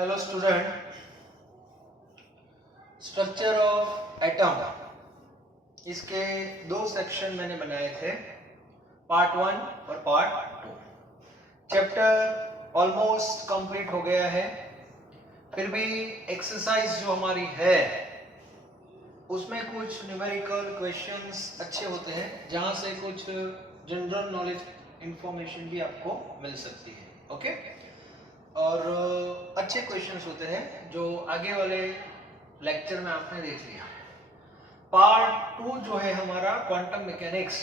Hello student, structure of atom इसके दो section मैंने बनाए थे, पार्ट 1 और पार्ट 2। चैप्टर ऑलमोस्ट कंप्लीट हो गया है, फिर भी एक्सरसाइज जो हमारी है उसमें कुछ न्यूमेरिकल क्वेश्चंस अच्छे होते हैं जहां से कुछ जनरल नॉलेज इंफॉर्मेशन भी आपको मिल सकती है। ओके, और अच्छे क्वेश्चंस होते हैं जो आगे वाले लेक्चर में आपने देख लिया। पार्ट 2 जो है हमारा क्वांटम मैकेनिक्स,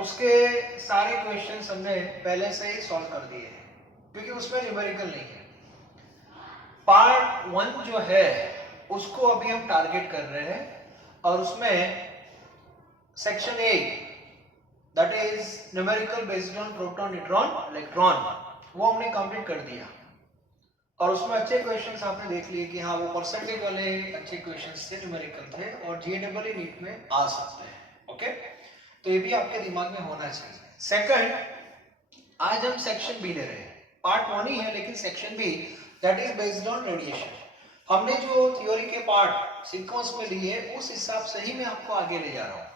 उसके सारे क्वेश्चंस हमने पहले से ही सॉल्व कर दिए हैं क्योंकि उसमें न्यूमेरिकल नहीं है। पार्ट 1 जो है उसको अभी हम टारगेट कर रहे हैं और उसमें section 8 that is numerical based on proton, neutron, electron, वो हमने कंप्लीट कर दिया और उसमें अच्छे क्वेश्चंस आपने देख लिए कि हाँ वो परसेंटेज वाले अच्छे क्वेश्चंस थे, न्यूमेरिकल थे और जेईई नीट में आ सकते हैं। ओके, तो ये भी आपके दिमाग में होना चाहिए। सेकंड, आज हम सेक्शन बी ले रहे हैं, पार्ट 1 ही है लेकिन section B that is based on radiation. हमने जो थ्योरी के पार्ट सीक्वेंस में लिए उस हिसाब से ही मैं आपको आगे ले जा रहा हूँ।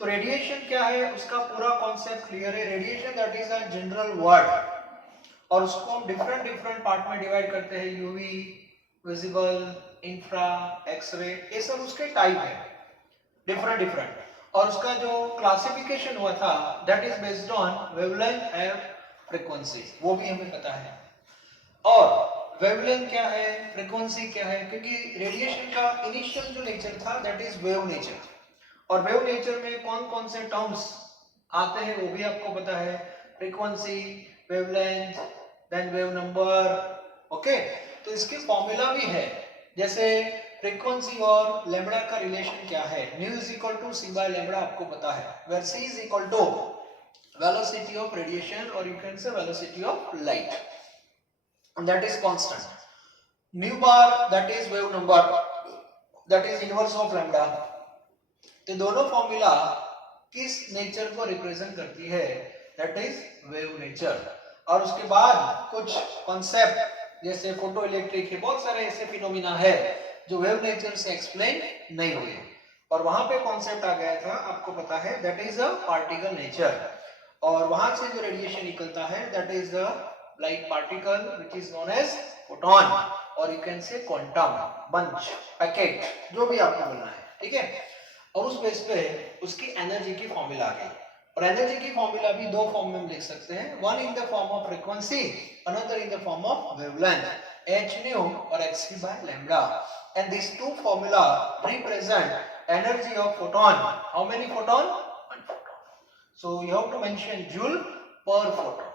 तो रेडिएशन क्या है उसका पूरा कॉन्सेप्ट क्लियर है। Radiation that is a general word और उसको हम डिफरेंट पार्ट में डिवाइड करते हैं, यूवी, विजिबल, इंफ्रा, एक्सरे, ये सब उसके टाइप है डिफरेंट। और उसका जो क्लासिफिकेशन हुआ था that is based on wavelength and frequency, वो भी हमें पता है। और वेवलेंथ क्या है, फ्रीक्वेंसी क्या है, क्योंकि रेडिएशन का इनिशियल जो नेचर था दैट इज वेव नेचर, और वेव नेचर में कौन कौन से टर्म्स आते हैं वो भी आपको पता है, frequency, wavelength, then wave number. Okay, तो इसके फॉर्मूला भी है, जैसे फ्रीक्वेंसी और लैम्बडा का रिलेशन क्या है, nu is equal to c by lambda आपको पता है, where c is equal to velocity of radiation और you can say velocity of light, that is constant. Mu bar that is wave number, that is inverse of lambda. तो दोनों formula किस nature को represent करती है, that is wave nature. और उसके बाद कुछ कॉन्सेप्ट जैसे फोटो इलेक्ट्रिक है, बहुत सारे ऐसे फिनोमिना है जो वेव नेचर से एक्सप्लेन नहीं हुए, और वहां पे कॉन्सेप्ट आ गया था आपको पता है, that is a particle nature. और वहां से जो रेडिएशन निकलता है that is the light particle which is known as photon, और you can say quantum, bunch, packet, जो भी आपको बोलना है, ठीक है। और उस बेस पे उसकी एनर्जी की फॉर्मूला आ गई, और एनर्जी की फॉर्मूला भी दो फॉर्म में हम लिख सकते हैं, one in the form of frequency, another in the form of wavelength, h nu और hc by lambda, and these two formula represent energy of photon. How many photon? One photon. So you have to mention joule per photon.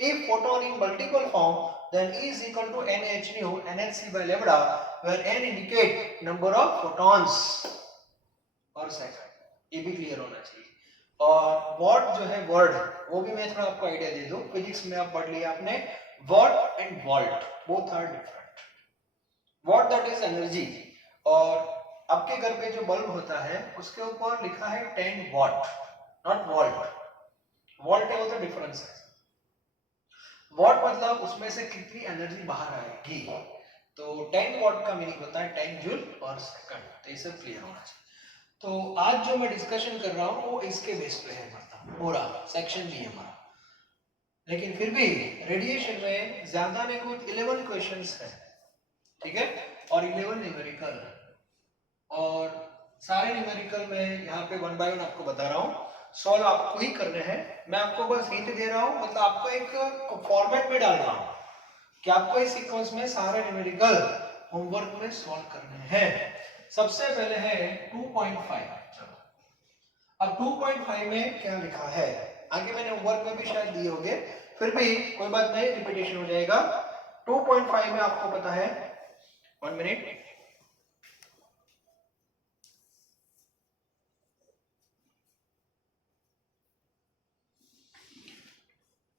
If photon in multiple form, then E is equal to nh nu nhc by lambda, where n indicate number of photons और second, ये भी clear होना चाहिए। और what जो है word, वो भी मैं थोड़ा आपको आइडिया दे दूं, फिजिक्स में आप पढ़ लिया आपने, watt and volt both are different. Watt that is energy, और आपके घर पे जो बल्ब होता है उसके ऊपर लिखा है 10 वॉट, नॉट वोल्ट। वोल्ट है वो तो डिफरेंस है, वॉट मतलब उसमें से कितनी एनर्जी बाहर आएगी, तो 10 वॉट का मीनिंग होता है 10 जूल पर सेकंड। तो ये सब क्लियर होना चाहिए। तो आज जो मैं डिस्कशन कर रहा हूँ वो इसके बेस पे है, मतलब पूरा सेक्शन भी है हमारा, लेकिन फिर भी रेडिएशन में ज्यादा नहीं कुछ 11 क्वेश्चंस है, ठीक है, और 11 न्यूमेरिकल, और सारे न्यूमेरिकल में यहाँ पे वन बाय वन आपको बता रहा हूँ, सॉल्व आपको ही करने हैं। मैं आपको बस हिंट दे रहा हूँ, मतलब आपको एक फॉर्मेट में डाल रहा हूँ कि आपको इस सीक्वेंस में सारे न्यूमेरिकल होमवर्क में सॉल्व करने हैं। सबसे पहले है 2.5। अब 2.5 में क्या लिखा है, आगे मैंने होमवर्क में भी शायद दिए होंगे, फिर भी कोई बात नहीं, रिपीटेशन हो जाएगा। 2.5 में आपको पता है, 1 मिनट,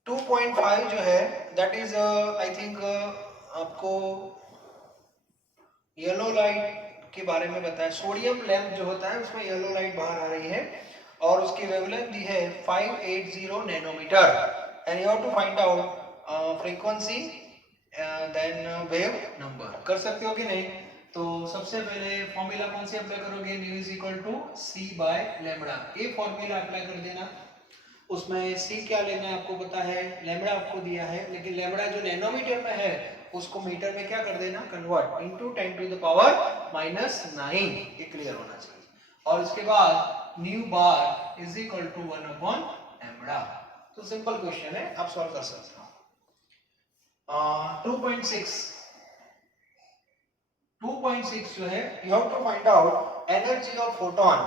टू 2.5 जो है दैट इज आई थिंक आपको येलो लाइट के बारे में बताया, सोडियम लैंप जो होता है उसमें येलो लाइट बाहर आ रही है, और उसकी वेवलेंथ दी है 580 nanometer, and you have to find out frequency then wave number. कर सकते हो कि नहीं? तो सबसे पहले फॉर्मूला कौन सी अप्लाई करोगे? Nu is equal to c by lambda. ये फॉर्मूला अप्लाई कर देना। उसमें सी क्या लेना है आपको पता है, लैम्बडा आपको दिया है, लेकिन लैम्बडा जो नैनोमीटर में है उसको मीटर में क्या कर देना, convert into 10 to the power -9। ये क्लियर होना चाहिए। और इसके बाद nu bar is equal to 1 upon lambda. तो सिंपल क्वेश्चन है, आप सॉल्व कर सकते हो। 2.6 जो है, you have to find out energy of photon.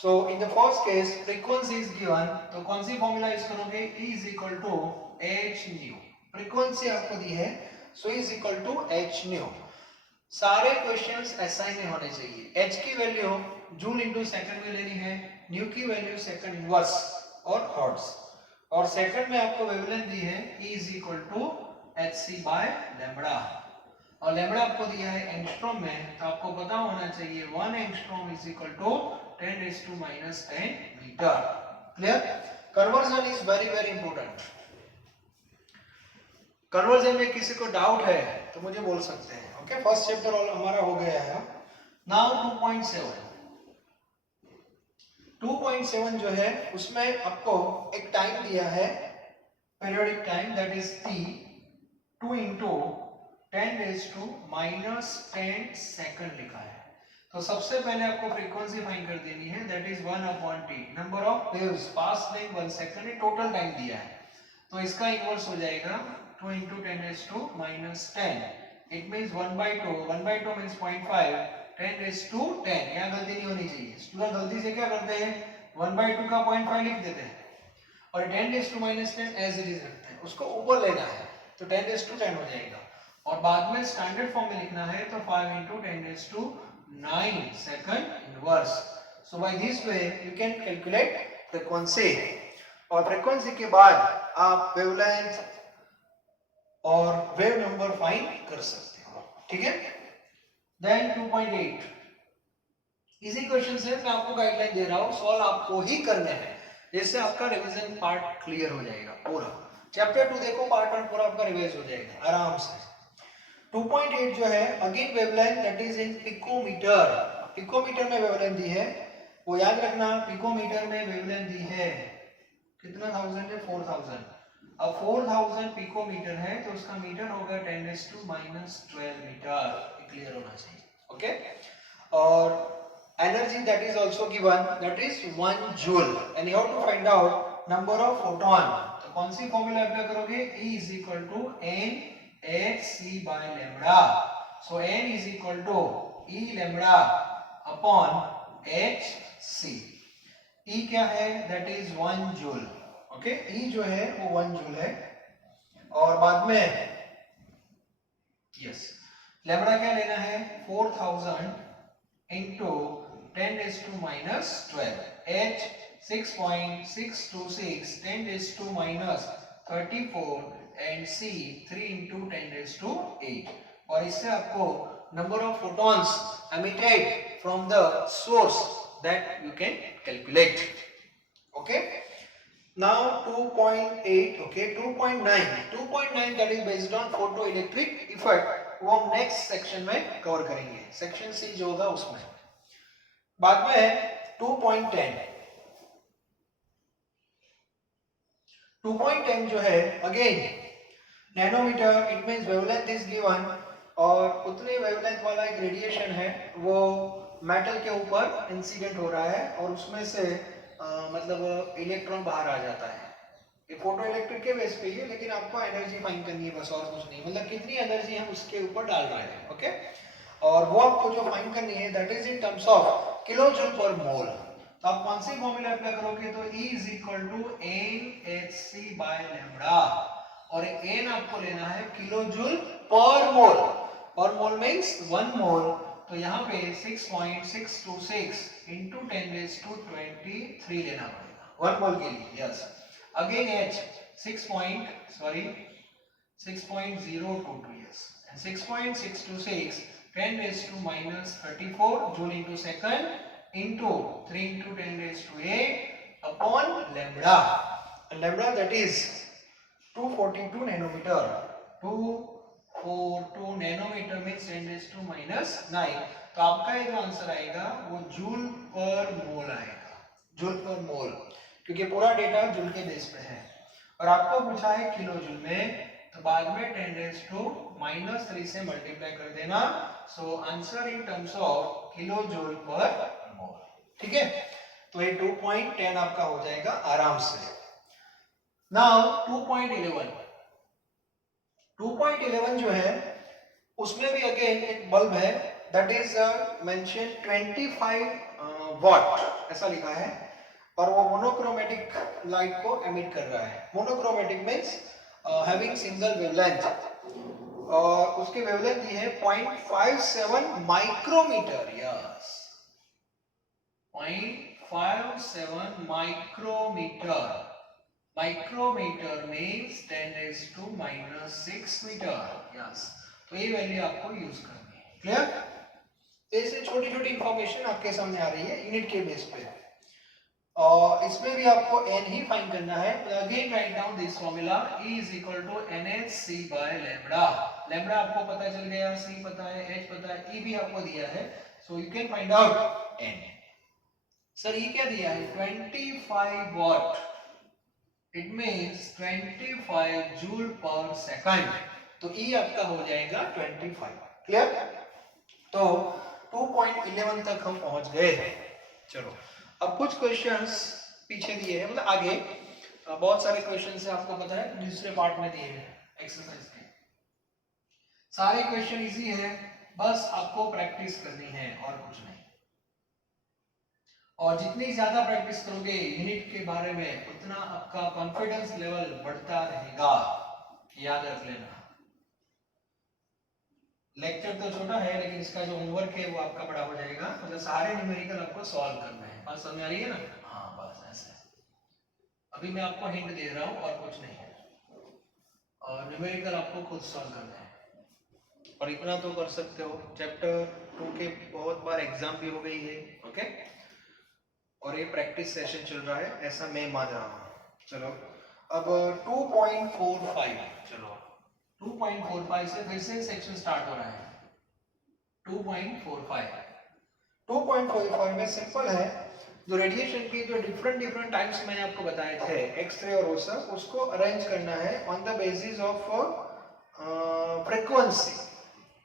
So in the first case frequency is given, तो कौन सी फॉर्मूला यूज करोगे? E is equal to h nu। Frequency आपको दी है, so E is equal to h nu। सारे questions SI में होने चाहिए। h की वैल्यू जूल इंटू सेकंड में लेनी है, न्यू की वैल्यू सेकंड इनवर्स और हर्ट्ज, और सेकंड में आपको वेवलेंथ दी है E is equal to hc by lambda, और लैम्बडा आपको दिया है एंगस्ट्रॉम में, तो आपको पता होना चाहिए 1 angstrom is equal to 10⁻⁻10 meter. Clear? Conversion is very very important. Conversion में किसी को डाउट है तो मुझे बोल सकते हैं। ओके, फर्स्ट चैप्टर हमारा हो गया है। नाउ 2.7 जो है उसमें आपको एक टाइम दिया है, periodic time, that is t, 2 into 10⁻⁻10 second लिखा है। तो सबसे पहले आपको फ्रीक्वेंसी फाइंड कर देनी है, that is 1 upon t, number of waves passed in 1 second, total time दिया है। तो इसका इनवर्स हो जाएगा 2 इंटू 10⁻10। It means 1/2, 1/2 means 0.5, 10⁻10। यहाँ गलती नहीं होनी चाहिए। स्टूडेंट गलती से क्या करते हैं, 1/2 का 0.5 लिख देते हैं और 10⁻10 एज इट इज रखते हैं, उसको ऊपर लेना है तो 10⁻10 हो जाएगा, और बाद में स्टैंडर्ड फॉर्म में लिखना है तो 5 into 10⁻9 second inverse. So by this way you can calculate frequency, और फ्रीक्वेंसी के बाद आप वेवलेंथ और वेव नंबर फाइंड कर सकते हो। ठीक है? देन 2.8 इजी क्वेश्चन है, मैं आपको गाइडलाइन दे रहा हूं, सॉल्व आपको ही करने हैं, जिससे आपका रिवीजन पार्ट क्लियर हो जाएगा पूरा। चैप्टर 2 देखो, पार्ट 1 पूरा आपका रिवाइज हो जाएगा आराम से। 2.8 जो है, again wavelength that is in picometer. Picometer में वेवलेंथ दी है, वो याद रखना, पिकोमीटर में वेवलेंथ दी है कितना थाउजेंड है, 4000। अब 4000 पिकोमीटर है तो उसका मीटर होगा 10⁻12 मीटर। क्लियर होना चाहिए। ओके, और energy that is also given, that is 1 joule, and you have to find out number of photon. तो कौन सी फॉर्मूला अप्लाई करोगे? E is equal to NhC by lambda. So N is equal to E lambda upon hc। E क्या है? That is 1 joule. Okay, E जो है वो 1 joule है, और बाद में यस लैम्बडा क्या लेना है, 4000 into 10⁻12, H 6.626, 10⁻34 and C 3 into 10⁸8, और इससे आपको number of photons emitted from the source that you can calculate. Okay, now 2.8, okay, 2.9 that is based on photoelectric effect, वो हम नेक्स्ट सेक्शन में कवर करेंगे, सेक्शन सी जो होगा उसमें। बाद में 2.10 जो है, again nanometer, it means wavelength is given, और उतने वेवलेंथ वाला एक रेडिएशन है, वो मेटल के ऊपर इंसिडेंट हो रहा है, और उसमें से मतलब इलेक्ट्रॉन बाहर आ जाता है। ये फोटो इलेक्ट्रिक के बेस पे है, लेकिन आपको एनर्जी फाइंड करनी है बस, और कुछ नहीं, मतलब कितनी एनर्जी हम उसके ऊपर डाल रहे हैं। ओके, और वो आपको जो फाइंड करनी है that is in terms of kilojoule पर मोल। तो आप कौन सी फॉर्मूला अप्लाई करोगे? तो E is equal to NhC by lambda, और n आपको लेना है किलोजूल पर मोल, पर मोल मींस 1 मोल, तो यहाँ पे 6.626 into 10⁻23 लेना पड़ेगा 1 मोल के लिए। Yes, again H 6.022, yes, and 6.626 10⁻34 joule into second into 3 into 10⁸8 upon lambda, and lambda that is 242 nanometer, 2 2 nanometre means 10⁻⁹। तो आपका ये जो आंसर आएगा वो जूल पर मोल आएगा, जूल पर मोल, क्योंकि पूरा डेटा जूल के बेस पे है। और आपको पूछा है किलो जूल में, तो बाद में 10⁻³ से मल्टीप्लाई कर देना। So answer in terms of kilo joule per mole. ठीक है, तो ये 2.10 आपका हो जाएगा आराम से। नाउ 2.11 जो है उसमें भी अगेन एक बल्ब है, दैट इज मेंशन 25 वाट ऐसा लिखा है, और वो मोनोक्रोमेटिक लाइट को एमिट कर रहा है। Monochromatic means having single wavelength, और उसकी वेवलेंथ ये है 0.57 micrometer. Yes, 0.57 micrometer. Micrometer means 10⁻⁻6 meter. Yes, तो ये वैल्यू आपको यूज करनी है। क्लियर? ऐसे छोटी छोटी इंफॉर्मेशन आपके सामने आ रही है यूनिट के बेस पे, और इसमें भी आपको n ही फाइंड करना है। Again write down this formula, E = NhC/λ। Lambda आपको पता चल गया, C पता है, H पता है, E भी आपको दिया है, so you can find out n। Sir ये क्या दिया है? 25 watt, it means 25 joule per second, तो E आपका हो जाएगा 25। क्लियर? तो 2.11 तक हम पहुंच गए। चलो अब कुछ क्वेश्चंस पीछे दिए हैं, मतलब आगे बहुत सारे क्वेश्चंस है, आपको पता है दूसरे पार्ट में दिए हैं एक्सरसाइज के। सारे क्वेश्चन इजी है, बस आपको प्रैक्टिस करनी है और कुछ नहीं। और जितनी ज्यादा प्रैक्टिस करोगे यूनिट के बारे में, उतना आपका कॉन्फिडेंस लेवल बढ़ता रहेगा, याद रख लेना। लेक्चर तो छोटा है, लेकिन इसका जो होमवर्क है वो आपका बड़ा हो जाएगा। मतलब सारे न्यूमेरिकल आपको सॉल्व करना है। बात समझ आ रही है ना? हाँ, बस ऐसे। अभी मैं आपको हिंट दे रहा हूँ और कुछ नहीं है, और न्यूमेरिकल आपको खुद सॉल्व करना है। और इतना तो कर सकते हो, चैप्टर 2 के बहुत बार एग्जाम भी हो गई है। ओके, और ये प्रैक्टिस सेशन चल रहा है, ऐसा मैं मान रहा हूँ। चलो अब 2.45, चलो 2.45 से फिर से सेक्शन स्टार्ट हो रहा है। 2.45 में सिंपल है, जो रेडिएशन की जो डिफरेंट टाइप्स मैंने आपको बताए थे, एक्सरे और वो सब, उसको अरेंज करना है on the basis of frequency.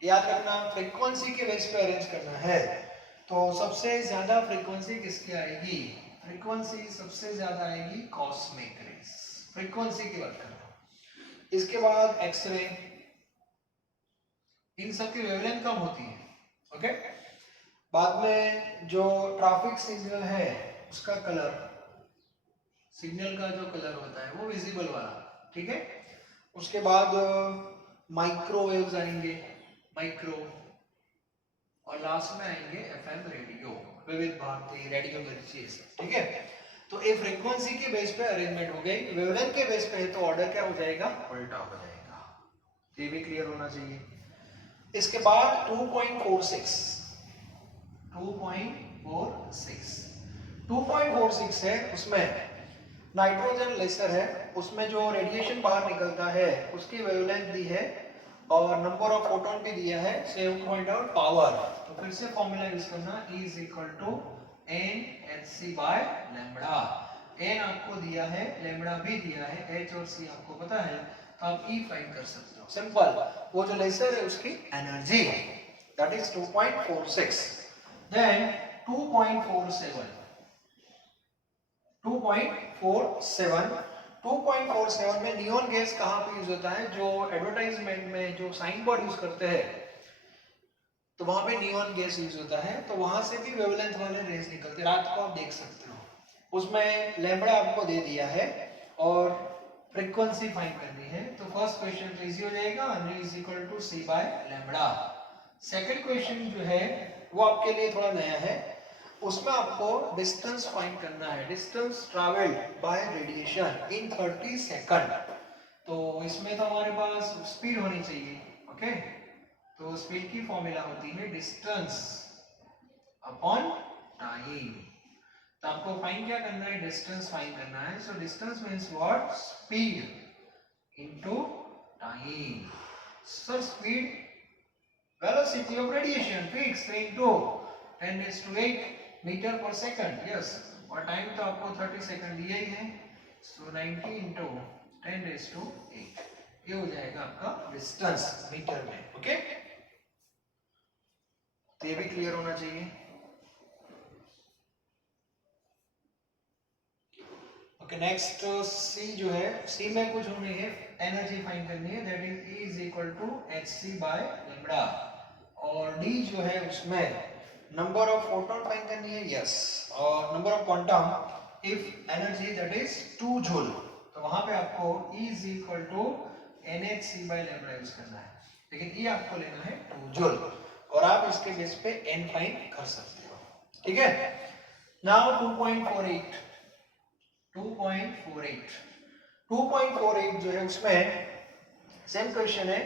याद रखना, फ्रीक्वेंसी के बेस पे अरेंज करना है। तो सबसे ज्यादा फ्रीक्वेंसी किसकी आएगी? फ्रीक्वेंसी सबसे ज्यादा आएगी कॉस्मिक रेज, फ्रीक्वेंसी की बात कर रहा हूं। इसके बाद एक्सरे, इन सब की वेवलेंथ कम होती है। ओके, बाद में जो ट्रैफिक सिग्नल है उसका कलर, सिग्नल का जो कलर होता है वो विजिबल वाला, ठीक है। उसके बाद माइक्रोवेव्स आएंगे, माइक्रो, और लास्ट में आएंगे एफएम रेडियो, विविध भारती, रेडियो मिर्ची, ठीक है। तो ये फ्रीक्वेंसी के बेस पे अरेंजमेंट हो गई। वेवलेंथ के बेस पे है तो ऑर्डर क्या हो जाएगा? उल्टा हो जाएगा। ये भी क्लियर होना चाहिए। इसके बाद 2.46 है, उसमें नाइट्रोजन लेसर है, उसमें जो रेडिएशन बाहर निकलता है उसकी वेवलेंथ दी है, और नंबर ऑफ फोटोन भी दिया है, सेम पॉइंट आउट पावर। तो फिर से फॉर्मूला यूज करना, E = NhC/λ। n आपको दिया है, लैम्बडा भी दिया है, h और c आपको पता है, तो आप E फाइंड कर सकते हो। सिंपल, वो जो लेसर है उसकी एनर्जी, दैट इज 2.46। देन 2.47 में नियॉन गैस कहाँ पे यूज होता है? जो एडवर्टाइजमेंट में जो साइन बोर्ड यूज करते हैं, तो वहां पे नियॉन गैस यूज होता है, तो वहां से भी वेवलेंथ वाले रेज निकलते हैं, रात को आप देख सकते हो। उसमें लैम्बडा आपको दे दिया है और फ्रीक्वेंसी फाइंड करनी है। तो फर्स्ट क्वेश्चन तो इजी हो जाएगा, n = C/λ। सेकंड क्वेश्चन जो है वो आपके लिए थोड़ा नया है, उसमें आपको डिस्टेंस फाइंड करना है, distance travelled bye radiation in 30 second. तो इसमें तो हमारे पास स्पीड होनी चाहिए। ओके, तो स्पीड की फॉर्मूला होती है डिस्टेंस अपॉन टाइम। तो आपको फाइंड क्या करना है? डिस्टेंस फाइंड करना है। So distance means what? Speed into time. Sir speed velocity of radiation fixed into 10⁸ meter per second, yes, और टाइम तो आपको 30 सेकंड दिया ही है, सो 90 इंटू 10⁸, ये हो जाएगा आपका डिस्टेंस मीटर में। ओके, तो ये भी क्लियर होना चाहिए। ओके, नेक्स्ट सी जो है, सी में कुछ नहीं है, एनर्जी फाइंड करनी है, that is E is equal to hc by lambda, और डी जो है उसमें नंबर ऑफ फोटोन फाइंड करनी है, यस, और number of quantum if energy that is 2 joule, तो वहां पे आपको E is equal to nhc by lambda use करना है, लेकिन ये आपको लेना है 2 जूल, और आप इसके बेस पे n फाइंड कर सकते हो। ठीक है, नाउ 2.48 जो है उसमें सेम क्वेश्चन है,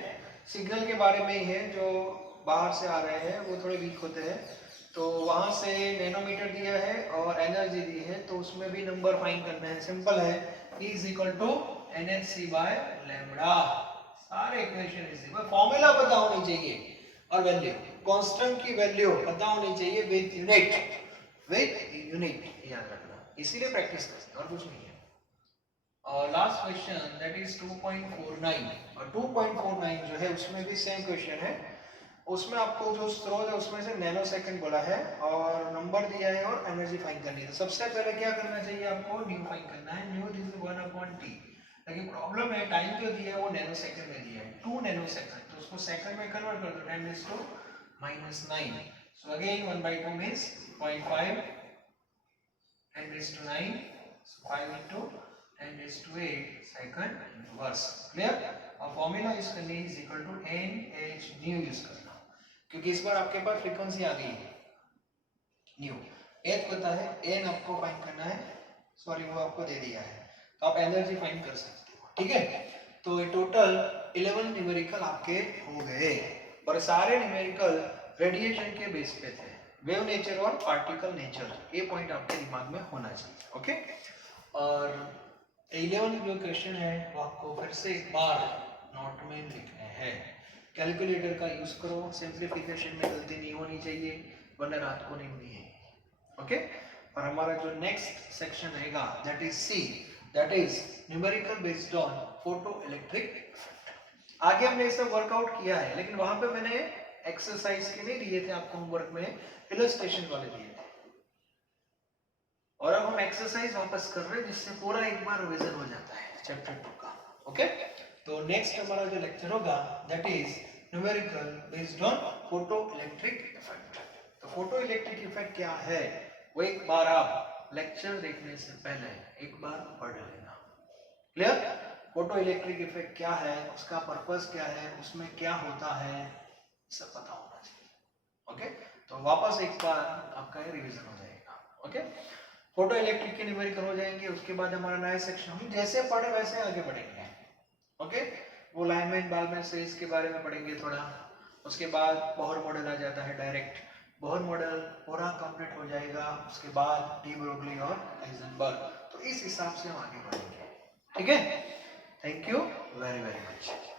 सिग्नल के बारे में ही है, जो बाहर से आ रहे हैं वो थोड़े वीक होते हैं, तो वहां से नैनोमीटर दिया है और एनर्जी दी है, तो उसमें भी नंबर फाइंड करना है, सिंपल है, E is equal to nhc by lambda, सारे इक्वेशन इसी, बस फॉर्मूला पता होनी चाहिए और वैल्यू, कांस्टेंट की वैल्यू पता होनी चाहिए विद यूनिट याद रखना, इसीलिए प्रैक्टिस करते हैं और कुछ नहीं है। और लास्ट क्वेश्चन दैट इज 2.49, और 2.49 जो है उसमें भी सेम क्वेश्चन है, उसमें आपको जो स्रोत है उसमें से नैनो सेकंड बोला है और नंबर दिया है और एनर्जी फाइंड करनी है, तो सबसे पहले क्या करना चाहिए आपको, न्यू फाइंड करना है, न्यू इज 1/t, लेकिन प्रॉब्लम है टाइम जो दिया है वो नैनो सेकंड में दिया है, 2 नैनो सेकंड, तो उसको सेकंड में कन्वर्ट कर दो, 10⁻⁹, so again 1/2 means 0.5, 10⁹, so 5 into 10⁸ second inverse, clear, और फॉर्मूला यूज करनी is equal to nh nu use करना, क्योंकि इस बार आपके पास फ्रीक्वेंसी आ गई है न्यू, h पता है, n आपको फाइंड करना है, सॉरी वो आपको दे दिया है, तो आप एनर्जी फाइंड कर सकते हो। ठीक है, तो ये टोटल 11 न्यूमेरिकल आपके हो गए, और सारे न्यूमेरिकल रेडिएशन के बेस पे थे, वेव नेचर और पार्टिकल नेचर, ये पॉइंट आपके दिमाग में होना चाहिए। ओके, और 11 जो क्वेश्चन है वो आपको फिर से एक बार नोट में लिखने हैं, कैलकुलेटर का यूज करो, सिंप्लीफिकेशन में गलती नहीं होनी चाहिए वरना रात को नींद नहीं आएगी। ओके, और हमारा जो नेक्स्ट सेक्शन रहेगा that is C, that is numerical based on photo electric effect. आगे हमने ये सब वर्कआउट किया है, लेकिन वहां पे मैंने एक्सरसाइज के नहीं दिए थे आपको, होमवर्क में इलस्ट्रेशन वाले दिए थे, और अब हम एक्सरसाइज वापस कर रहे हैं जिससे पूरा एक बार रिवीजन हो जाता है चैप्टर 2 का। ओके, तो नेक्स्ट हमारा जो लेक्चर होगा that is numerical based on photo electric effect. तो फोटो इलेक्ट्रिक इफेक्ट क्या है वो एक बार आप लेक्चर देखने से पहले एक बार पढ़ लेना, क्लियर, फोटो इलेक्ट्रिक इफेक्ट क्या है, उसका पर्पस क्या है, उसमें क्या होता है, सब पता होना चाहिए। ओके, तो वापस एक बार आपका ये रिवीजन हो जाएगा। ओके, फोटो इलेक्ट्रिक के न्यूमेरिकल हो जाएंगे, उसके बाद हमारा नया सेक्शन, हम जैसे पढ़े वैसे आगे बढ़ेंगे। ओके, वो लाइनमैन बालमैन सीरीज के बारे में पढ़ेंगे थोड़ा, उसके बाद बोहर मॉडल आ जाता है डायरेक्ट, बोहर मॉडल पूरा कंप्लीट हो जाएगा, उसके बाद डी ब्रोगली और हाइजेनबर्ग, तो इस हिसाब से हम आगे बढ़ेंगे। ठीक है, thank you very very much.